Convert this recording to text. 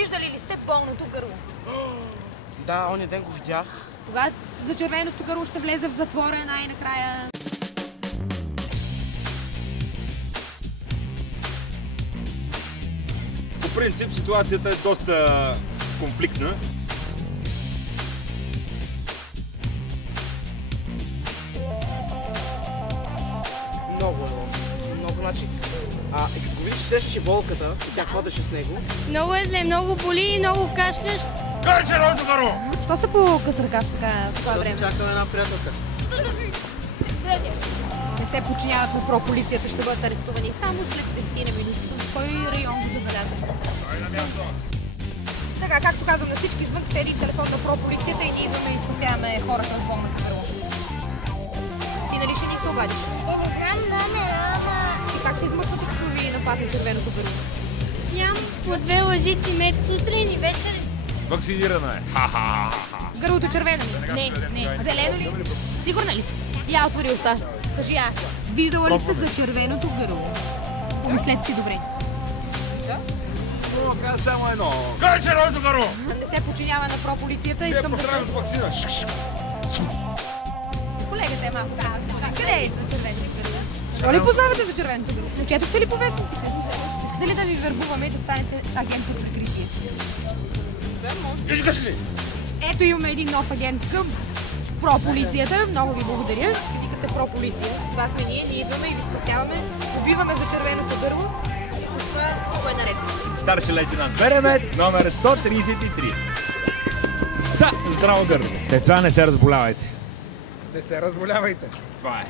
Виждали ли сте болното гърло? Да, оня ден го видях. Кога за червеното гърло ще влезе в затвора най-накрая? По принцип ситуацията е доста конфликтна. Много е лошо. Много, значи... като видиш, сещаше болката и тя ходеше с него. Много е зле, много боли и много кашляш. Кай, червеното гърло! Що се по къс ръкав така в това време? Чакаме една приятелка. Не се подчиняват на прополицията, ще бъдат арестувани само след 10 минути. В кой район го забелязва? Така, както казвам на всички, звънкате един телефон на прополицията и ние идваме и спасяваме хората с болната гърло. Ти нали ще ни се обадиш? Не знам номера, И как се измъквате, като ви нападне червеното гърло? нямам по 2 лъжици мед сутрин и вечер. Вакцинирана е. Гърлото червено ли? Не. Зелено ли? Сигурна ли си? Я отвори уста. Кажи я. Виждала ли сте за червеното гърло? Помислете си добре. Каза само едно. Кай, червеното гърло! Не се подчинява на прополицията. Искам да Поздравям с вакцина. Колегата е малко да. Къде е за червеното гърло? Защо ли познавате за червеното гърло? Не четохте ли по вестниците? Искате ли да ви вербуваме и да станете агент по прикритие? Искаш ли? Ето имаме един нов агент към прополицията. Много ви благодаря. Викате прополиция. Това сме ние. Ние идваме и ви спасяваме. Убиваме за червеното гърло. И с това всичко е наред. Старши лейтенант Беремет, номер 133. За здраво гърло. Деца, не се разболявайте. Не се разболявайте. Това е.